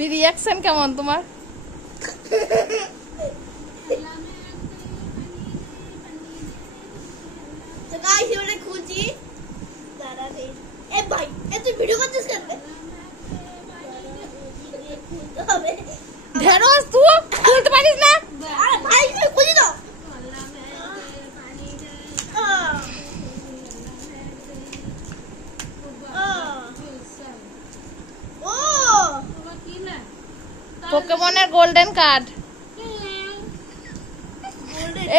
Reaction কেমন তোমার? তো গাইস এবারে খুঁজি দাঁড়া রে। এ ভাই এ তুই ভিডিও করছিস কেন রে? ঢেরস তুই খুলতে পারিস না? আরে ভাই তুই খুঁজি দাও। পোকেমনের গোল্ডেন কার্ড।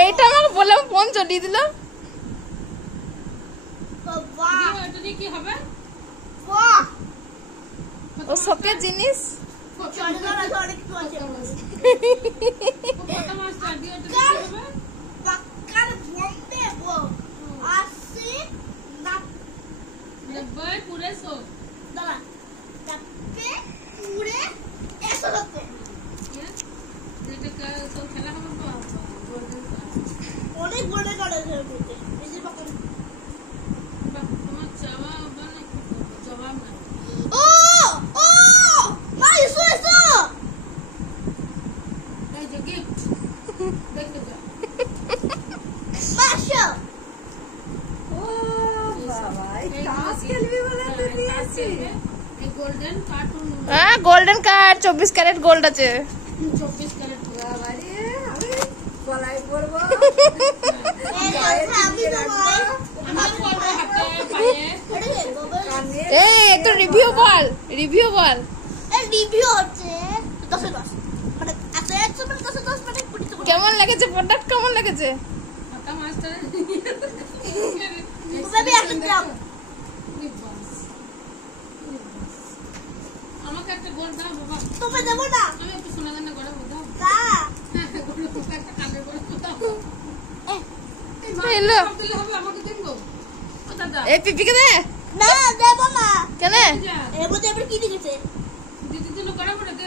এইটা আমাকে বললাম ফোন চটিয়ে দিল। ও শখের জিনিস। অনেক বড় কাটা হ্যাঁ গোল্ডেন কার্ড 24 ক্যারেট গোল্ড আছে। 24 ক্যারেট বাবারে আমি গলায় পরবো। এই একটু রিভিউ বল। রিভিউ বল। রিভিউ হচ্ছে 10 10 মানে এত একশো মানে 10 10 মানে কেমন লেগেছে প্রোডাক্ট? কেমন লেগেছে? পাতা মাস্টার তুমি একটা দাও। আমাকে একটা গোল দাও বাবা। তুমি দেব না। আমি একটু সোনা দানা করে দাও। না একটা কানে করে দাও। এলো দিলে হবে আমাকে দেবো। ও দাদা এই পিপিকে দে। না দেব না। কেন? এর মধ্যে এবার কি দিয়েছে? দিদি দিলো করে বড় দে